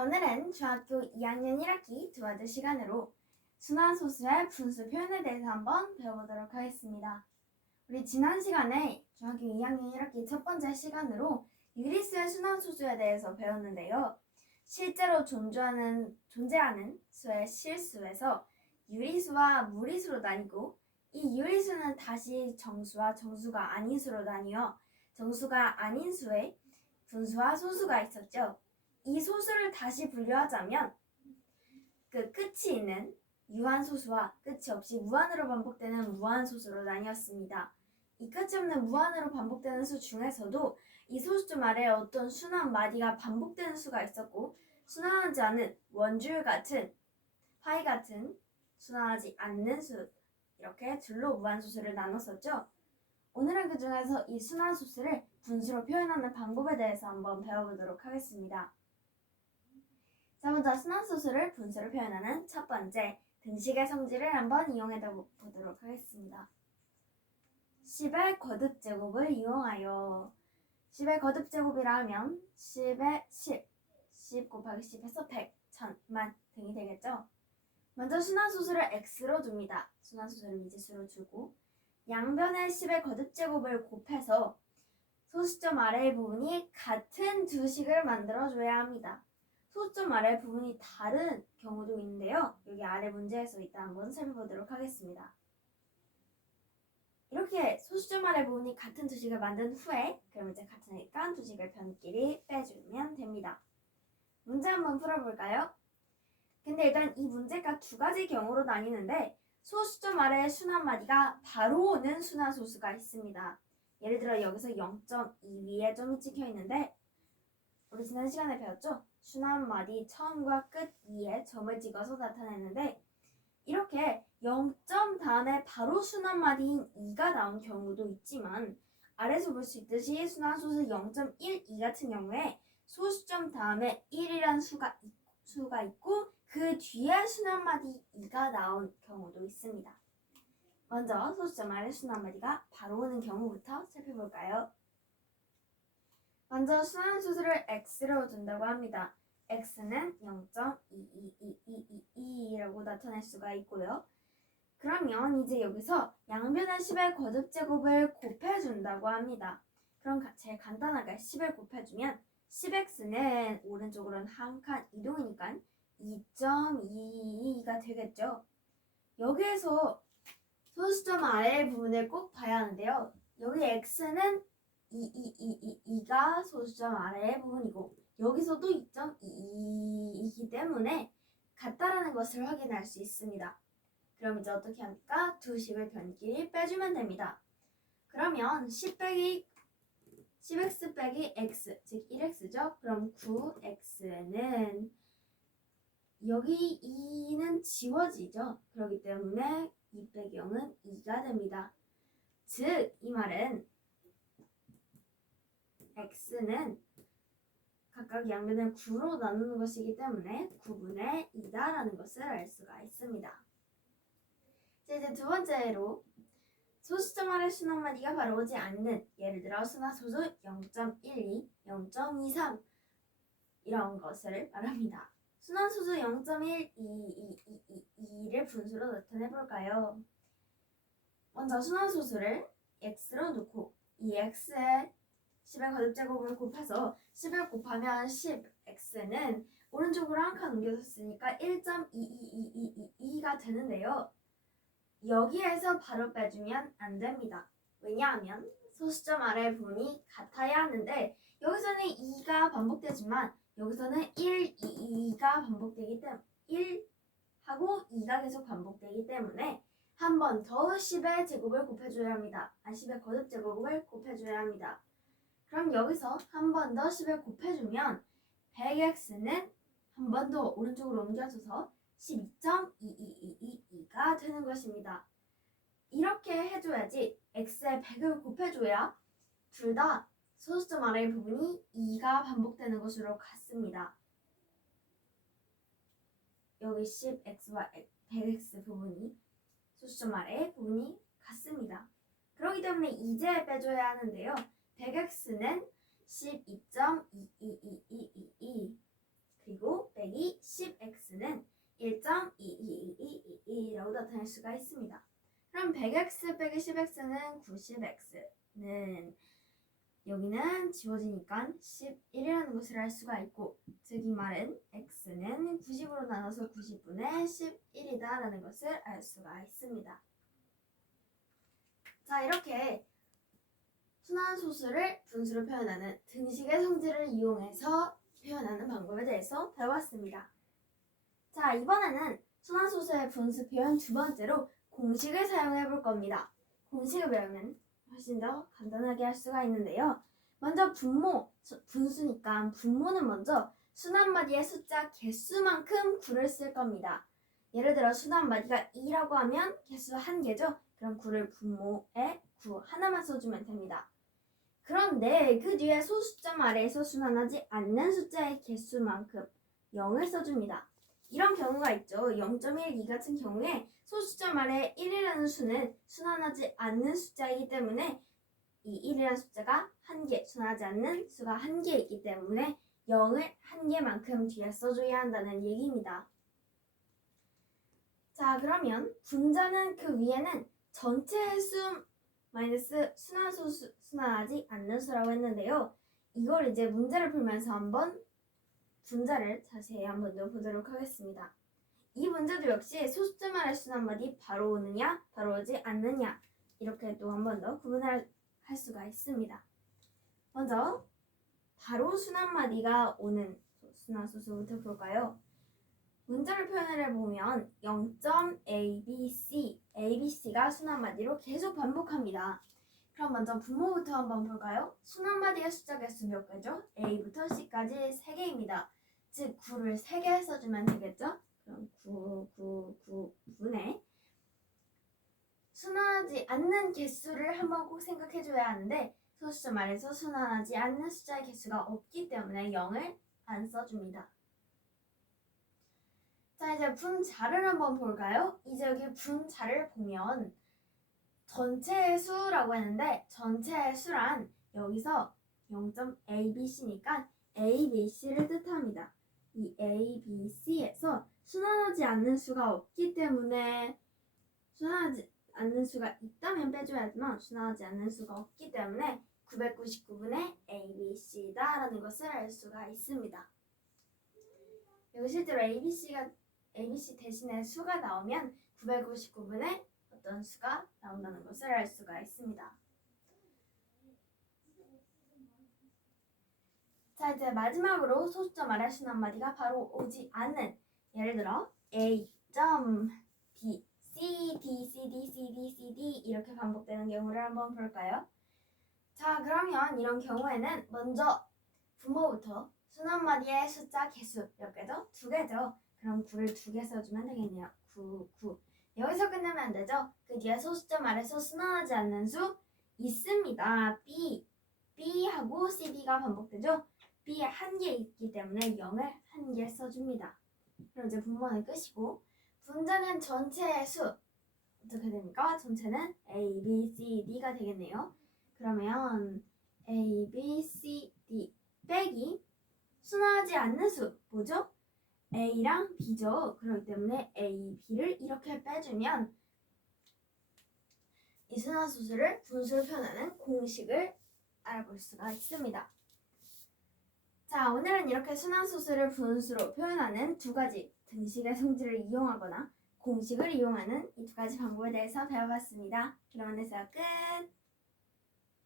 자, 오늘은 중학교 2학년 1학기 두 번째 시간으로 순환소수의 분수 표현에 대해서 한번 배워보도록 하겠습니다. 우리 지난 시간에 중학교 2학년 1학기 첫 번째 시간으로 유리수의 순환소수에 대해서 배웠는데요. 실제로 존재하는 수의 실수에서 유리수와 무리수로 나뉘고 이 유리수는 다시 정수와 정수가 아닌 수로 나뉘어 정수가 아닌 수의 분수와 소수가 있었죠. 이 소수를 다시 분류하자면 그 끝이 있는 유한소수와 끝이 없이 무한으로 반복되는 무한소수로 나뉘었습니다. 이 끝이 없는 무한으로 반복되는 수 중에서도 이 소수점 아래에 어떤 순환 마디가 반복되는 수가 있었고 순환하지 않은 원줄 같은 파이 같은 순환하지 않는 수 이렇게 둘로 무한소수를 나눴었죠. 오늘은 그 중에서 이 순환소수를 분수로 표현하는 방법에 대해서 한번 배워보도록 하겠습니다. 자, 먼저 순환소수를 분수로 표현하는 첫 번째 등식의 성질을 한번 이용해 보도록 하겠습니다. 10의 거듭제곱을 이용하여 10의 거듭제곱이라 하면 10의 10 곱하기 10에서 100, 1000, 만 등이 되겠죠. 먼저 순환소수를 x로 둡니다. 순환소수를 미지수로 두고 양변의 10의 거듭제곱을 곱해서 소수점 아래의 부분이 같은 두 식을 만들어줘야 합니다. 소수점 아래 부분이 다른 경우도 있는데요. 여기 아래 문제에서 이따 한번 살펴보도록 하겠습니다. 이렇게 소수점 아래 부분이 같은 두 식을 만든 후에 그럼 이제 같으니까 두 식을 변끼리 빼주면 됩니다. 문제 한번 풀어볼까요? 근데 일단 이 문제가 두 가지 경우로 나뉘는데 소수점 아래에 순환 마디가 바로 오는 순환소수가 있습니다. 예를 들어 여기서 0.2 위에 점이 찍혀 있는데 우리 지난 시간에 배웠죠? 순환 마디 처음과 끝 위에 점을 찍어서 나타내는데 이렇게 0점 다음에 바로 순환 마디인 2가 나온 경우도 있지만 아래서 볼 수 있듯이 순환소수 0.12 같은 경우에 소수점 다음에 1이란 수가 있고 그 뒤에 순환 마디 2가 나온 경우도 있습니다. 먼저 소수점 아래 순환 마디가 바로 오는 경우부터 살펴볼까요? 먼저 순환소수를 x로 둔다고 합니다. x는 0.22222라고 나타낼 수가 있고요. 그러면 이제 여기서 양변의 10의 거듭제곱을 곱해준다고 합니다. 그럼 제일 간단하게 10을 곱해주면 10x는 오른쪽으로는 한 칸 이동이니까 2.22가 되겠죠. 여기에서 소수점 아래의 부분을 꼭 봐야 하는데요. 여기 x는 2가 소수점 아래의 부분이고 여기서도 2.22이기 때문에 같다라는 것을 확인할 수 있습니다. 그럼 이제 어떻게 합니까? 두 식을 변끼리 빼주면 됩니다. 그러면 10x 빼기 x, 즉 1x죠? 그럼 9x는 여기 2는 지워지죠? 그렇기 때문에 2 빼기 0은 2가 됩니다. 즉, 이 말은 x는 각각 양변을 9로 나누는 것이기 때문에 9분의 2다라는 것을 알 수가 있습니다. 자, 이제 두 번째로 소수점 아래 순환 마디가 바로 오지 않는 예를 들어 순환소수 0.12, 0.23 이런 것을 말합니다. 순환소수 0.1222를 분수로 나타내 볼까요? 먼저 순환소수를 x로 놓고 이 x에 10의 거듭제곱을 곱해서 10을 곱하면 10x는 오른쪽으로 한 칸 옮겨졌으니까 1.22222가 되는데요. 여기에서 바로 빼주면 안 됩니다. 왜냐하면 소수점 아래 부분이 같아야 하는데 여기서는 2가 반복되지만 여기서는 1, 2가 반복되기 때문에 1하고 2가 계속 반복되기 때문에 한 번 더 10의 제곱을 곱해줘야 합니다. 10의 거듭제곱을 곱해줘야 합니다. 그럼 여기서 한 번 더 10을 곱해주면 100x는 한 번 더 오른쪽으로 옮겨져서 12.2222가 되는 것입니다. 이렇게 해줘야지 x에 100을 곱해줘야 둘 다 소수점 아래의 부분이 2가 반복되는 것으로 같습니다. 여기 10x와 100x 부분이 소수점 아래의 부분이 같습니다. 그렇기 때문에 이제 빼줘야 하는데요. 100x는 12.22222 그리고 X라고 나타낼 수가 있습니다. 그럼 100X 빼기 10X는 90X는 여기는 지워지니까 11이라는 것을 알 수가 있고, 즉 이 말은 X는 90으로 나눠서 90분의 11이다 라는 것을 알 수가 있습니다. 자, 이렇게 순환소수를 분수로 표현하는 등식의 성질을 이용해서 표현하는 방법에 대해서 배워봤습니다. 자, 이번에는 순환소수의 분수 표현 두 번째로 공식을 사용해 볼 겁니다. 공식을 배우면 훨씬 더 간단하게 할 수가 있는데요. 먼저 분수니까 분모는 먼저 순환마디의 숫자 개수만큼 구를 쓸 겁니다. 예를 들어 순환마디가 2라고 하면 개수 1개죠? 그럼 9를 분모에 9 하나만 써주면 됩니다. 그런데 그 뒤에 소수점 아래에서 순환하지 않는 숫자의 개수만큼 0을 써줍니다. 이런 경우가 있죠. 0.12 같은 경우에 소수점 아래 1이라는 수는 순환하지 않는 숫자이기 때문에 이 1이라는 숫자가 1개, 순환하지 않는 수가 1개이기 때문에 0을 1개만큼 뒤에 써줘야 한다는 얘기입니다. 자, 그러면 분자는 그 위에는 전체의 수 마이너스 순환소수, 순환하지 않는 수라고 했는데요. 이걸 이제 문제를 풀면서 한번 분자를 자세히 한번 더 보도록 하겠습니다. 이 문제도 역시 소수점 아래 순환마디 바로 오느냐, 바로 오지 않느냐 이렇게 또 한 번 더 구분할 수가 있습니다. 먼저 바로 순환마디가 오는 순환소수부터 볼까요? 문제를 표현을 보면 0.abc, abc가 순환마디로 계속 반복합니다. 그럼 먼저 분모부터 한번 볼까요? 순환마디의 숫자 개수 몇 개죠? a부터 c까지 3개입니다. 즉 9를 3개 써주면 되겠죠? 그럼 9분의 순환하지 않는 개수를 한번 꼭 생각해줘야 하는데 소수점 아래서 순환하지 않는 숫자의 개수가 없기 때문에 0을 안 써줍니다. 자, 이제 분자를 한번 볼까요? 이제 여기 분자를 보면 전체의 수라고 했는데 전체의 수란 여기서 0.abc니까 abc를 뜻합니다. 이 abc에서 순환하지 않는 수가 없기 때문에 순환하지 않는 수가 있다면 빼줘야지만 순환하지 않는 수가 없기 때문에 999분의 abc다라는 것을 알 수가 있습니다. 여기 실제로 ABC 대신에 수가 나오면 999분의 어떤 수가 나온다는 것을 알 수가 있습니다. 자, 이제 마지막으로 소수점 아래 순환마디가 바로 오지 않는, 예를 들어 A.B, C, D, C, D, C, D, C, D 이렇게 반복되는 경우를 한번 볼까요? 자, 그러면 이런 경우에는 먼저 분모부터 순환마디의 숫자 개수 몇 개죠? 2개죠. 그럼 9를 2개 써주면 되겠네요. 9. 여기서 끝내면 안 되죠? 그 뒤에 소수점 아래서 순환하지 않는 수 있습니다. B하고 CD가 반복되죠? B에 1개 있기 때문에 0을 1개 써줍니다. 그럼 이제 분모는 끝이고 분자는 전체의 수 어떻게 됩니까? 전체는 A, B, C, D가 되겠네요. 그러면 A, B, C, D 빼기 순환하지 않는 수 뭐죠? A랑 B죠. 그렇기 때문에 A, B를 이렇게 빼주면 이 순환소수를 분수로 표현하는 공식을 알아볼 수가 있습니다. 자, 오늘은 이렇게 순환소수를 분수로 표현하는 두 가지 등식의 성질을 이용하거나 공식을 이용하는 이 두 가지 방법에 대해서 배워봤습니다. 그럼 오늘 수업 끝!